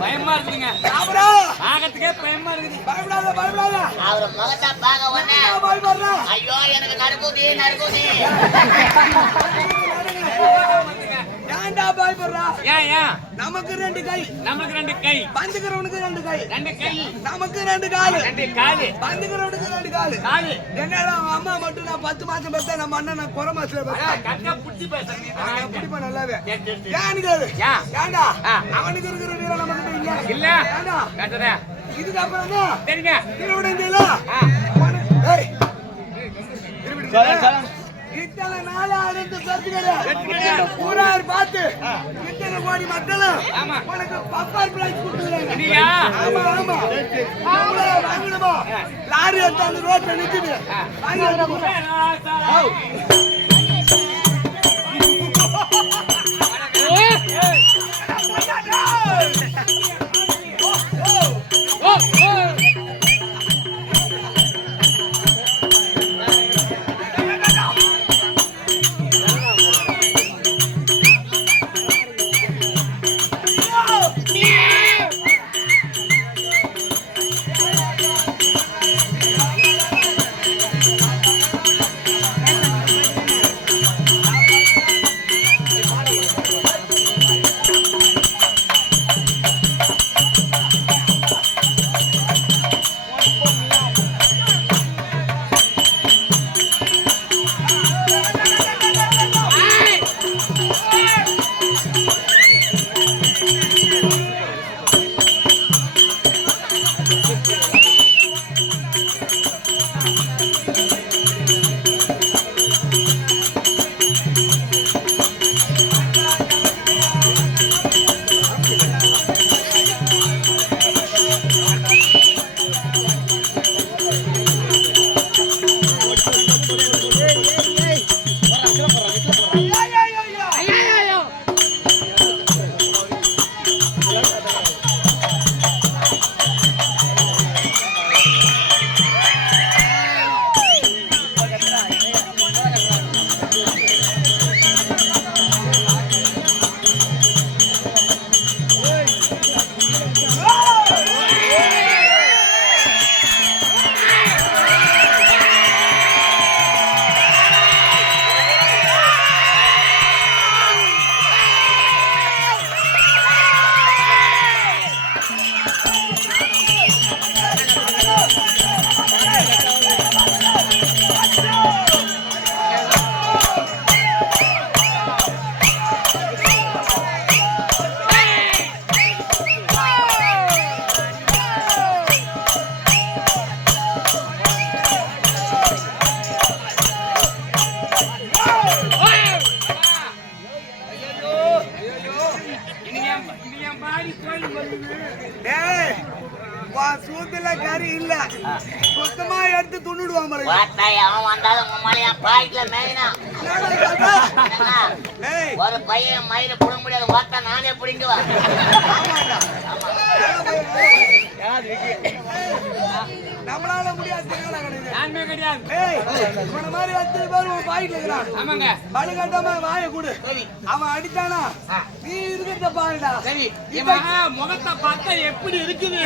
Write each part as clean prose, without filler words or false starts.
பயமா இருக்குதுங்க. பாக்கிறதுக்கே பயமா இருக்குது. பயப்படாத. அவர் முகத்தை பார்க்க உடனே ஐயோ எனக்கு நடுக்குது. ஏன்டா பயப்படுறா? ஏன் நமக்கு 2 கை. பந்துக்கிறவனுக்கு 2 கை. நமக்கு 2 காலு. பந்துக்கிறவனுக்கு 2 காலு. என்னடா அவன் அம்மா மட்டும் நான் 10 மாசம் பெத்தா நம்ம அண்ணன் நான் குறை மாசத்துல பிடிப்பா நல்லாவே. ஏன்னு கேளு. ஏன்டா அவனுக்கு இருக்கிற வீரம் நமக்கு இல்ல. ஏண்டா இதுக்கப்புறம் தான் சரிங்க திருவிடா இத்தனை நாள் அடைந்து பேசுகிறேன் ஊரார் பார்த்து இத்தனை கோடி மக்களும் உனக்கு பப்பார் பிரைஸ் கொடுத்துருக்காங்க. ஆமா வாங்கணுமா? லாரி எடுத்தாந்து ரோட்ல நிக்குது. சூத்துல கறி இல்ல சுத்தமா எடுத்து துண்ணுடுவான் அவன் வந்தாலும் ஒரு பையன் மயில புடுங்க முடியாது வார்த்தா நானே புடிங்குவேன். நம்மளால முடியாது மாதிரி 10 பேர் பாயிட்டு இருக்கிறான். பழுகட்டமா வாய கூடு. அவன் அடித்தானா நீ இருக்கிறத பாருடா. சரி முகத்தை பார்த்தா எப்படி இருக்குது?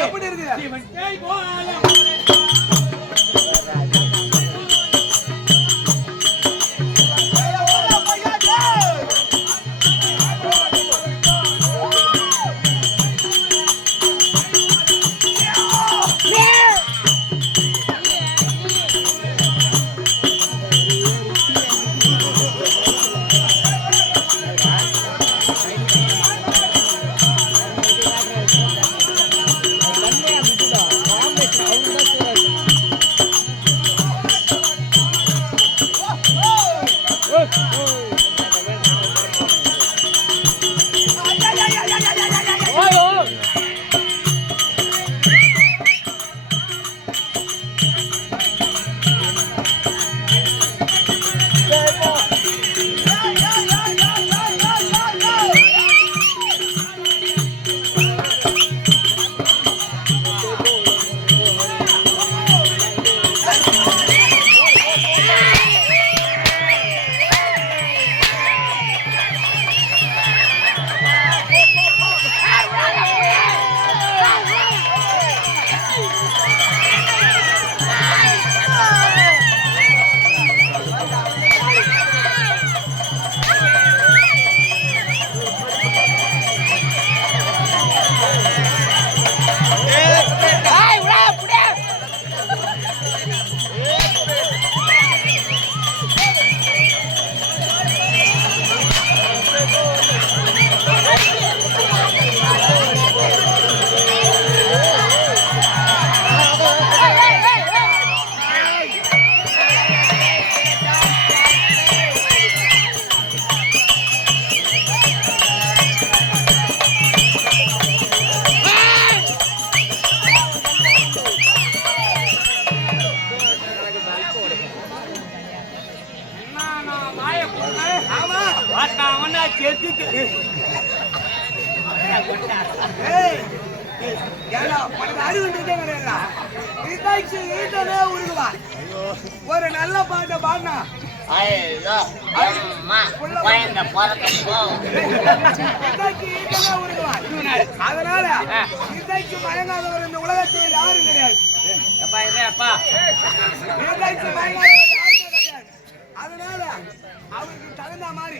ஏன்னா உனக்கு அறிவு இருக்கே கிடையாதா? இதாச்சு ஈட்டனே உருகுவா. ஒரு நல்ல பாட்டை பாடினா ஐயோ அம்மா குழந்தை பிறக்கப்போ இதாச்சு ஈட்டனே உருகுவா. அதனால இதாச்சு மயங்காதவர் இந்த உலகத்தில் யாரும் கிடையாது. அப்பா இதே அப்பா இதாச்சு மயங்காதவர் யாருமே கிடையாது. அதனால அவருக்கு தகுந்த மாதிரி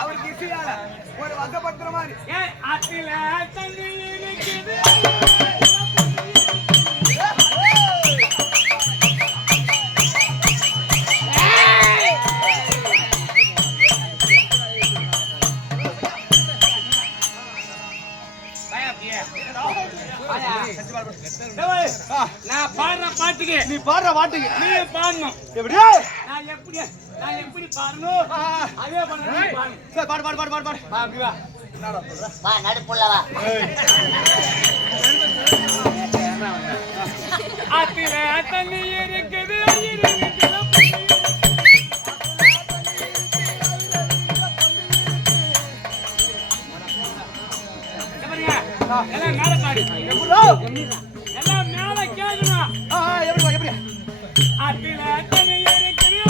அவருக்கு இசையால ஒரு வசப்படுத்துற மாதிரி ஏன் ஆத்தில தண்ணி இருக்குது நான் பாடுற பாட்டுக்கு நீ பாடுற பாட்டுக்கு நீ பாடணும். எப்படியா நான் எப்படி பாடணும் அதே பாடணும். சரி பாடு பாடு பாடு பாடு பாடு அப்படி வா. வா நடுப்புள்ளவா ஆத்தில தண்ணி இருக்குது எல்லாம் மேல பாடு. எல்லாம் மேல கேட்கணும். எப்படி எப்படி ஆத்தில தண்ணி இருக்குது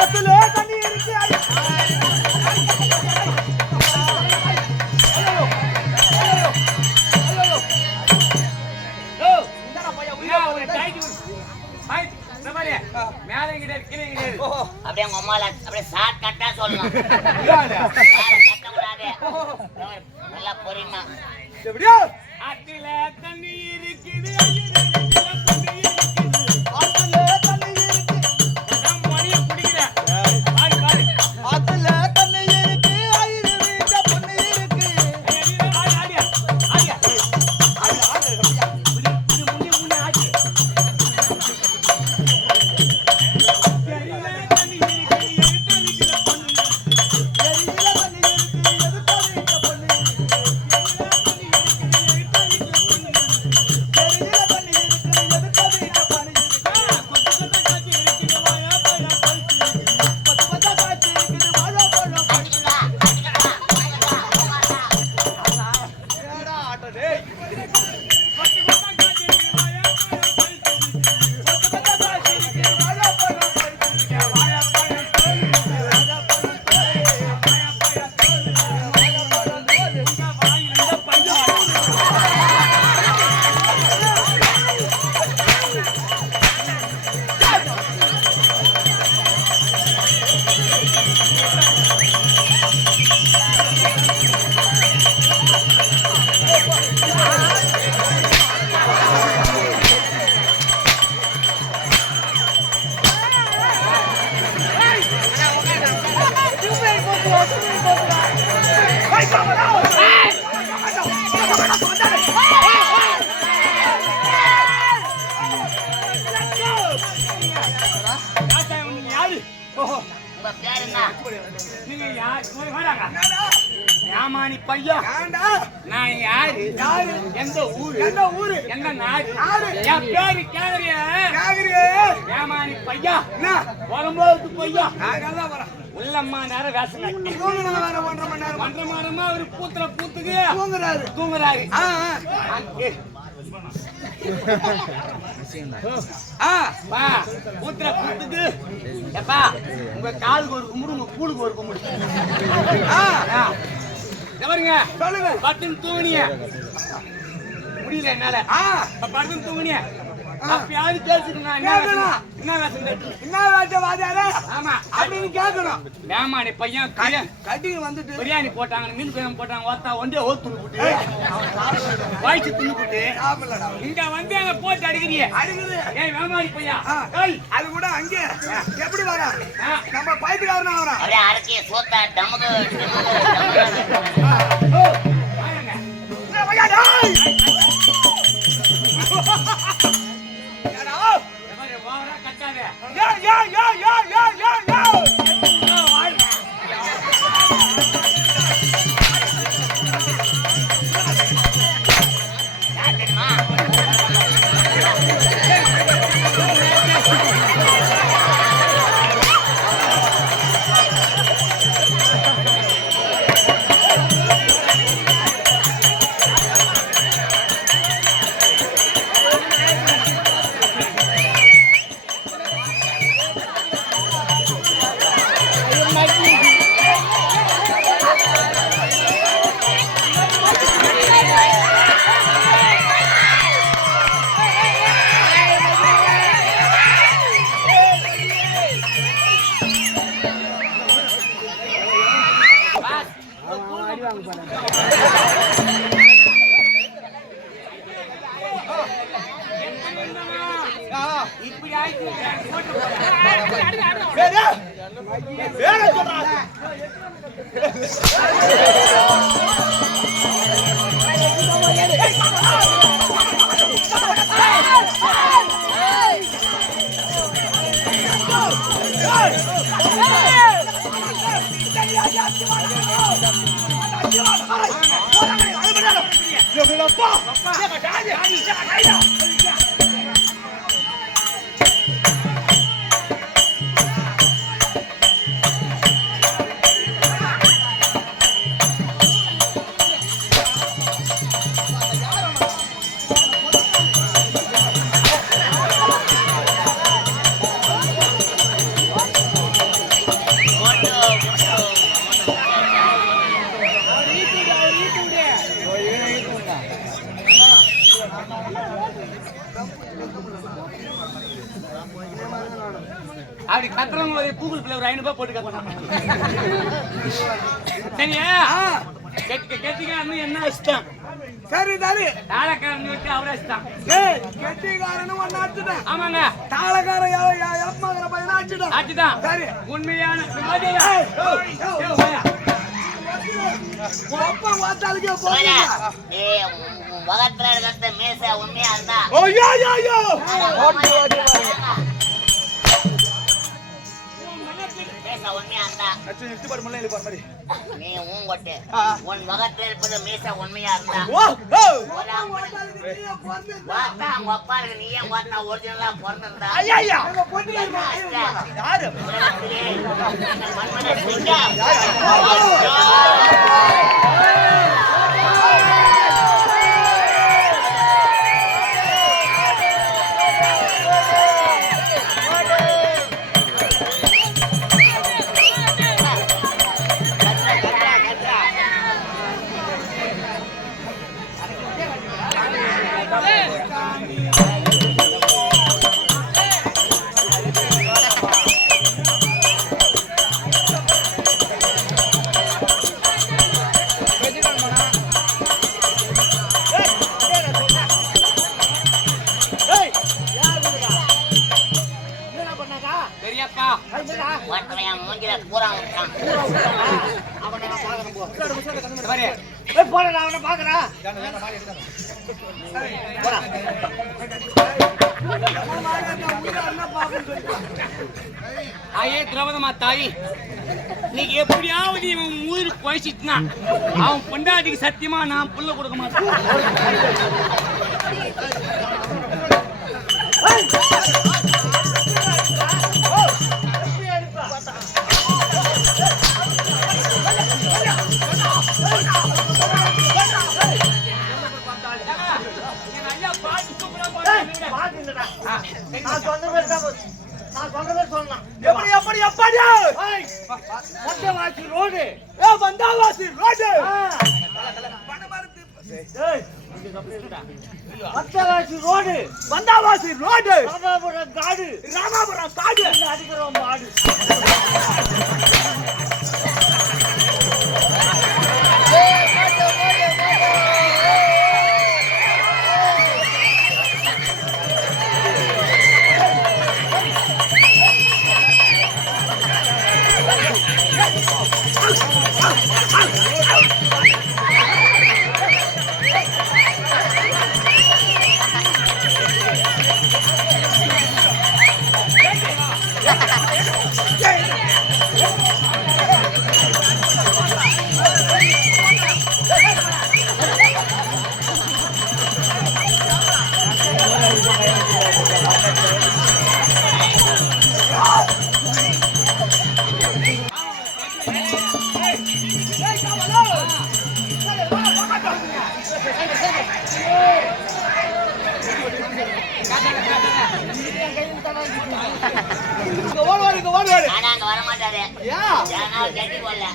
அதுல தண்ணி இருக்கு மேலே கிடையாது கீழே கிடையாது. அப்படியே உங்க அம்மால அப்படியே ஷார்ட் கட்டா சொல்லணும் கட்டக்கூடாது நல்லா பொறினா எப்படியா ஆத்தில தண்ணி இருக்குது அதுல தண்ணி இருக்கு அதான் மணியை பிடிக்கிறேன். பாடு பாடு. அதுல தண்ணி இருக்கு ஐயரு வீட்ட பொண்ணு இருக்கு ஆடியா ஆடியா ஆடியா ஆடு ஆடு அப்படியா முன்னே ஆச்சு. தெரியல தண்ணி இருக்குது எடுத்து வீட்டுல பொண்ணு எரியில தண்ணி இருக்கு எதுக்கு வீட்ட பொண்ணு எரியில தண்ணி இருக்கு எதுக்கு வீட்ட பொண்ணு பத்து பத்தா காட்சி இருக்குது வாழ போல ஏடா ஆட்டோ டேய் பத்து பத்தா காட்சி இருக்குது வாழ போல உங்க பேர் என்ன நீங்க யார் ஏமானி பையா ஏண்டா நான் யாரு யாரு எந்த ஊரு என்ன ஊரு எந்த நாடு நாடு. என் பேரு கேளுங்க கேக்குறியே ஏமானி பையா என்ன வரும்போது பையா நான் நல்லா வரேன் உள்ளம்மா நேரம் வேசங்க தூங்குனா வேற 1.5 மணி நேரம் மன்ற மாதமா அவரு பூத்துல பூத்துக்கு தூங்குறாரு தூங்குறாரு. ஆ வா பூத்துல பூத்துக்கு எப்பா உங்க காலுக்கு ஒரு கும்பிடு உங்க கூழுக்கு ஒரு கும்பிடு. பாருங்க சொல்லுங்க பத்துன்னு தூங்குனிய முடியல என்னால பத்துன்னு தூங்குனிய அப்பயாவது பேசிக்கணும். என்ன வேஷம் கட்டு என்ன வேட்ட வாஜாரே ஆமா அப்படின்னு கேட்கணும். மேமானி பையன் கட்டி வந்துட்டு பிரியாணி போட்டாங்க மீன் குழம்பு போட்டாங்க ஒத்தா ஒன்றே ஓத்துன்னு போட்டு வாய்ச்சி தின்னு போட்டு சாப்பிடலடா இங்க வந்து அங்க போட்டு அடிக்கிறியே அடிக்குது. ஏய் மேமானி பையா அது கூட அங்கே எப்படி வர நம்ம பைத்துக்காரனா வரான் அப்படியே அரைச்சி சோத்தா டமுகு கட்டாத வேற சொல்றா அப்படி கத்துறவங்க கூகுள் பிளே ஒரு 500 ரூபாய் போட்டு கத்துறாங்க. சரியா கெட்டிங்க என்ன இஷ்டம்? சரி சரி தாளக்காரன் வச்சு அவரே இஷ்டம். கெட்டிக்காரனும் ஒன்னு ஆச்சுதான். ஆமாங்க தாளக்காரன் எம்மாங்கிற பையன் ஆச்சுதான். ஆச்சுதான். சரி உண்மையான முகத்துல இருக்கிற மீச உண்மையா இருந்தா உண்மையா இருந்தா நீ ஊங்கொட்டு உன் முகத்துல இருப்பது மீச உண்மையா இருந்தா ஒப்பாருக்கு நீயே பார்த்தா ஒரிஜினலா பிறந்திருந்தா மூஞ்சில பூரா விட்டான். ஐயே திரௌபதமா தாய், நீங்க எப்படியாவது இவன் உயிர் குறைச்சிட்டுனா அவன் பொண்டாட்டிக்கு சத்தியமா நான் புள்ள கொடுக்க மாட்டேன். Vandavasi road Vandavasi road Vandavasi road Ramapuram காடு அடிக்கிறோம் மாடு. வரமாட்டாரு கட்டி போடல.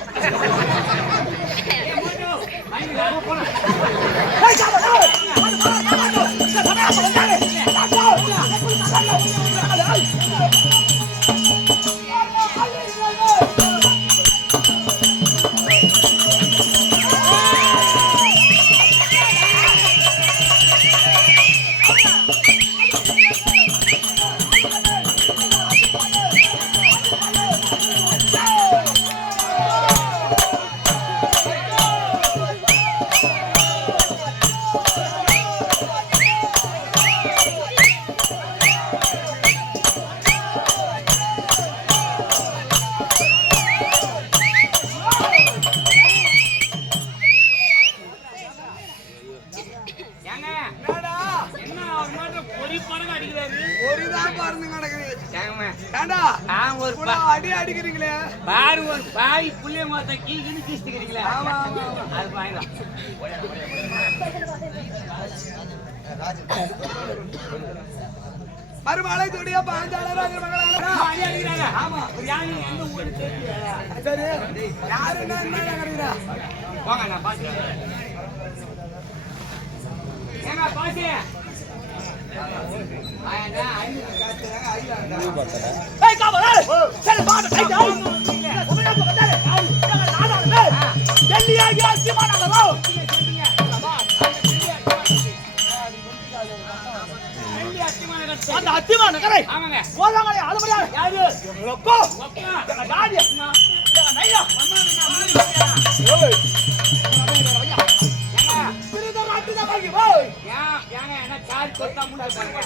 ஏங்க என்னடா என்ன அவர் மட்டும் பொறி பறக்க அடிக்கிறாரு ஒருதான் பாருங்க நடக்குது ஏங்க ஏண்டா ஒரு இவ்வளவு அடி அடிக்கிறீங்களே பாரு ஒரு பாய் புள்ளிய மாத்த கீழ்கின்னு கீழ்த்துக்கிறீங்களே ஆமா ஆமா அது வாங்கலாம் மறுமலை துடியா பாஞ்சாளராக மகளாக ஆமா ஒரு யானை எந்த ஊரு தெரியல சரி யாரு என்ன நடக்குறீங்க வாங்க நான் பாத்துக்கிறேன் ஏங்க பாசி ஏய் காவல சரி பாடு கை டவுன் உமனா பக்கத்துல நானா டெல்லியா யாசி மானலோ அந்த அத்திமா நகரை ஆமாங்க போறாங்களே அது மாதிரியா யாரு லொக்கோ அப்பா டாடி நையா திருத ராட்டிதா வாங்கி போய் ஏங்க என்ன சார்ஜ் கொத்தா முன்னாடி பாருங்க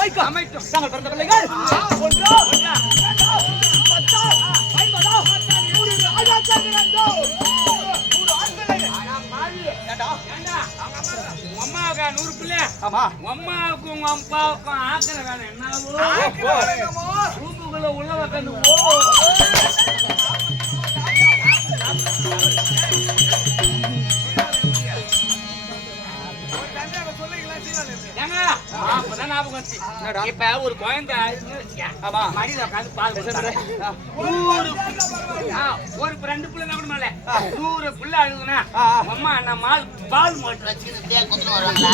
மைக்கா அமைக்கும் நாங்கள் பிறந்த பிள்ளைகள் ஒன்றா இரண்டா பத்தா ஐம்பதா 100 ராஜாக்கள் இரண்டோ 100 ஆண்கள் ஆனா பாவி ஏண்டா ஏண்டா அம்மாவுக்கு 100 பிள்ளை ஆமா அம்மாவுக்கு உங்க அப்பாவுக்கும் ஆக்கிற வேலை என்னவோ ரூமுக்குள்ள உள்ள வைக்கணும் இப்ப ஒரு குழந்தை மடியில உட்காந்து பால் கொடுத்தாங்க ஒரு 2 பிள்ளை கூட மேல 100 பிள்ளை அழுகுனா அம்மா நம்ம பால் மோட்டர் வச்சுக்கிட்டு குத்துன்னு வருவாங்களா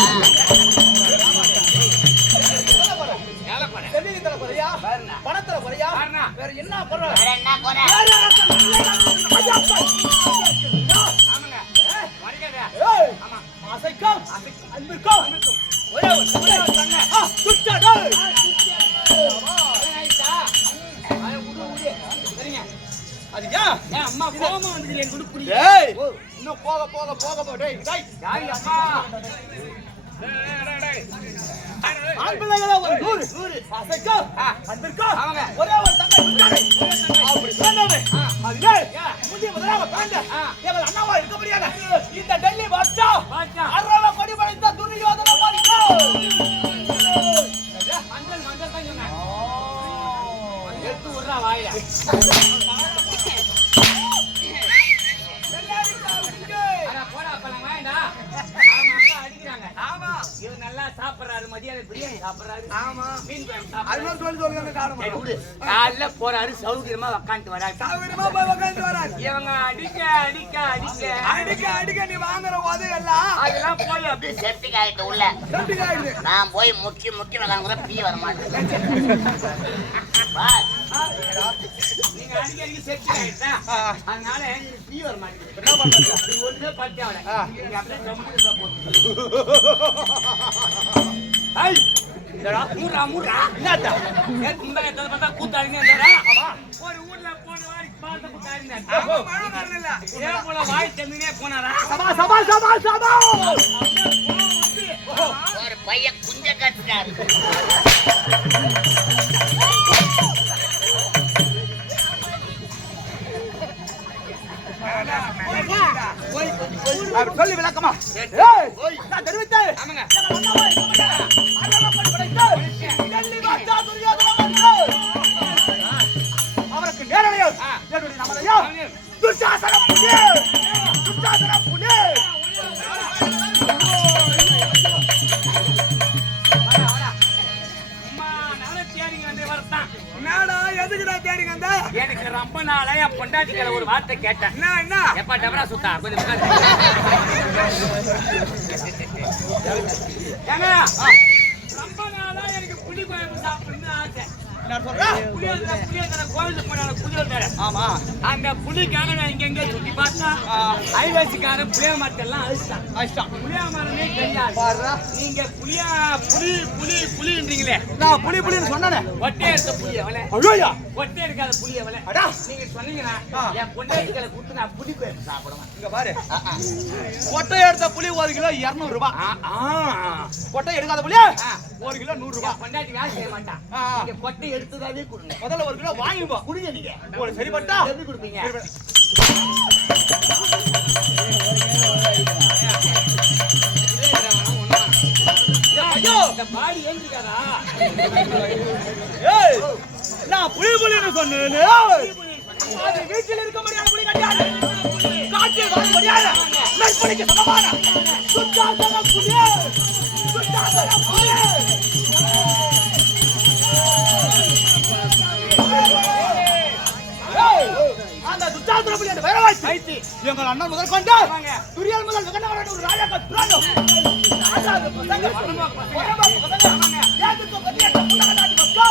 பணத்துல குறையா வேற என்ன பண்ற வேற என்ன போற ஆமாங்க ஆமா அசைக்கம் அன்பிற்கும் ஒரே ஒரு சொன்ன குச்சடா அது ஏன் அம்மா கோமா வந்து என் குடுக்குறீ டேய் இன்னும் போக போக போக போ டேய் டேய் யாரி அம்மா ஆண் பிள்ளைகள ஒரு 100 அசைக்கம் அன்பிற்கும் ஆமாங்க ஒரே ஒரு தங்கை குச்சடை அப்படி சொன்னவே அதுவே முடி முதலாக பாண்ட எங்கள் அண்ணாவா இருக்க முடியாது இந்த டெல்லி பாட்ஷா அரவ கொடி படைத்த துரியோதன பாட்ஷா மஞ்சள் மஞ்சள் தான் சொன்னேன் எடுத்து விடுறா வாயில போடா அப்பலாம் வாயண்டா அடிக்கிறாங்க ஆமா இது நல்லா சாப்பிடுறாரு மதியானம் பிரியாணி சாப்பிடுறாரு ஆமா மீன் குழம்பு அதுதான் சொல்லி சொல்லுங்க காரணம் காலைல போறாரு சௌகரியமா உக்காந்துட்டு வராரு சாவரமா போய் உட்கார்ந்து வரார் இவங்க அடிக்க அடிக்க அடிக்க அடிக்க அடிக்க நீ வாங்குற உதவி எல்லாம் அதெல்லாம் போய் அப்படியே செப்டிக் ஆயிட்டு உள்ள செப்டிக் ஆயிடுது நான் போய் முக்கி வகாங்க கூட பீ வர மாட்டேன் நீங்க அடிக்க அடிக்க செப்டி ஆயிட்டா அதனால எனக்கு டீ வர மாட்டேங்குது என்ன பண்றது நீ ஒண்ணே பத்தி அவளை நீங்க அப்படியே கம்ப்யூட்டர்ல போட்டு ஐய் இதடா மூறா மூறா என்னடா முந்தா எத்தனை பார்த்தா கூத்தாடிங்க இருந்தாரா ஒரு ஊர்ல போன வாரி பார்த்த கூத்தாடிங்க மழை வரல இதே போல வாய் தந்துனே போனாரா சபா சபா சபா சபா ஒரு பையன் குஞ்ச கட்டினாரு சொல்லி விளக்கமா ஏய் நான் தெரிவித்தேன் ஆமாங்க அவருக்கு நேரடியோ என்னுடைய நமதையோ துர்சாசன புனே துர்சாசன புனே நாடா எதுக்குடா தேடிங்க அந்த எனக்கு ரொம்ப நாளா என் பொண்டாட்டிக்கிற ஒரு வார்த்தை கேட்டேன் என்ன எப்ப டபரா சுத்தா கொஞ்சம் ஏங்க ரொம்ப நாளா எனக்கு புளி குழம்பு சாப்பிடணும்னு ஆசை என்ன சொல்ற புளியோதரை கோவிலுக்கு போனால புளியோதரை ஆமா அந்த புளிக்காக நான் இங்க சுத்தி பார்த்தா ஐவசிக்காரன் புளிய மரத்தெல்லாம் அழிச்சிட்டான் அஷ்டம் புளிய மரமே தெரியாது பாருடா நீங்க புளி புளின்றீங்களே நான் புளி புளின்னு சொன்னானே ஒட்டை எடுத்த புளி எவளை ஐயா ஒட்டை எடுக்காத புளி எவளை அடா நீங்க சொன்னீங்கன்னா என் பொண்டாட்டிகளை கொடுத்து நான் புளி குழம்பு சாப்பிடுவேன் இங்க பாரு கொட்டை எடுத்த புளி 1 கிலோ 200 ரூபாய் கொட்டை எடுக்காத புளி 1 கிலோ 100 ரூபாய் பொண்டாட்டி வேலை செய்ய மாட்டான் நீங்க கொட்டை எடுத்ததாவே கொடுங்க. முதல்ல 1 கிலோ வாங்கிப்போ. குடிங்க நீங்க. உங்களுக்கு சரிப்பட்டா? எப்படி கொடுப்பீங்க? ஐயோ இந்த பாடி ஏந்திருக்காதா? ஏய் நான் புலின்னு சொன்னேனே. அது வீட்டில் இருக்க முடியாத புலி கிடையாது. காட்டில் வாழ முடியாத நெற்புலிக்கு சமமான சுத்தாசன புலி. சுத்தாசன புலி. ஏய் அந்த சுத்தாசன புலி அந்த வைரவாசி ஐத்தி. எங்கள் அண்ணன் முதல் கொண்டு வாங்க. துரியல் முதல் வெங்கடவரன் ஒரு ராஜா கத்துறானோ. ராஜா பசங்க வரமா பசங்க யாருக்கு பத்தியட்ட புள்ளகாட்டி வச்சோ.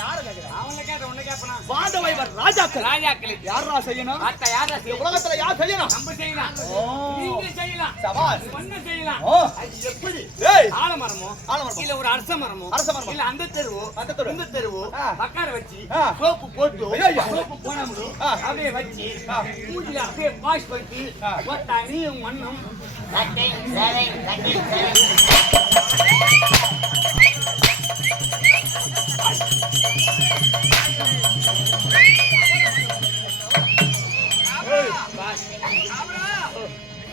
யார கேக்குறா? அவங்கள கேட்ட உன்னை கேப்பனா? பாண்டவைவர் ராஜாக்கள் ராஜாக்களுக்கு யாரா செய்யணும்? அத்த யாரா இந்த உலகத்துல யார் செய்யணும்? நம்ம செய்யலாம். ஓ. நீங்க செய்யலாம். சபாஸ். ஒண்ணு செய்யலாம். ஓ அது எப்படி? ஏய் ஆலமரமோ ஆலமரமோ. இல்ல ஒரு அரச மரமோ அரச மரமோ. இல்ல அந்த தெருவோ அந்த தெரு. இந்த தெருவோ ஆ. உட்கார வச்சு ஆ. சோப்பு போட்டு ஐயையோ. சோப்பு போனோம்னு ஆ. அப்படியே வச்சு ஆ. மூஞ்சில அப்படியே வாஷ் பண்ணி ஆ. ஒத்தாணி மண்ணும் கட்டை சரை கட்டை சரை.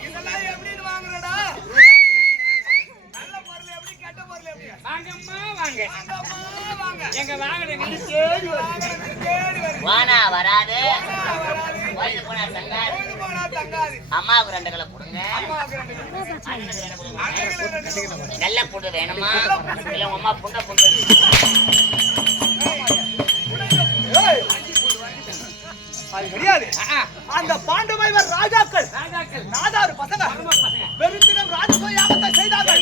இதெல்லாம் எப்படின்னு வாங்குறடா? நல்ல பொருள் எப்படி கெட்ட பொருள் எப்படி? வாங்கம்மா வாங்க வாங்கம்மா வாங்க. எங்க வாங்குற எங்க தேடி வருது. வாங்குறதுக்கு தேடி வருது. வானா வராது. வராது. வயது போனா தங்காது. கோயில் போனா தங்காது. அம்மாவுக்கு 2 கிலோ கொடுங்க. அம்மாவுக்கு 2 கிலோ. அண்ணனுக்கு 2 கொடுங்க. அண்ணனுக்கு 2 கிலோ. நல்ல புண்டு வேணுமா? இல்ல உங்க அம்மா புண்ட புண்டு. ஏய் அது கிடையாது. அந்த பாண்டவைவர் ராஜாக்கள் ராஜாக்கள் நாதாரு பசங்க மருமக பசங்க பெருந்தினம் ராஜசூய யாகத்தை செய்தார்கள்.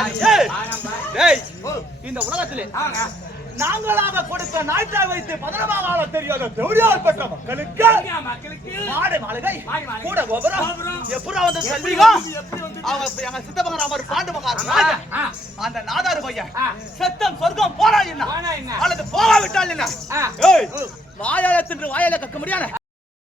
அது ஏய், ஆரம்பா ஏய், இந்த உலகத்திலே ஆங்க நாங்களாக கொடுத்த நாய்த்தாய் வைத்து பதனமாக ஆள தெரியாத தெவடியால் பெற்ற மக்களுக்கு மக்களுக்கு மாடு மாளிகை மாடு மாளிகை, கூட கோபுரம் கோபுரம். எப்படி வந்து செல்வீகம் அவங்க எங்க சித்தபகராமர் பாண்டு மகார் ராஜா ஆ. அந்த நாதாரு பையன் ஆ. சத்தம் சொர்க்கம் போனா என்ன போனா என்ன? அல்லது போகாவிட்டால் என்ன ஆ. ஏய் வாயால தின்று வாயால கக்க முடியாது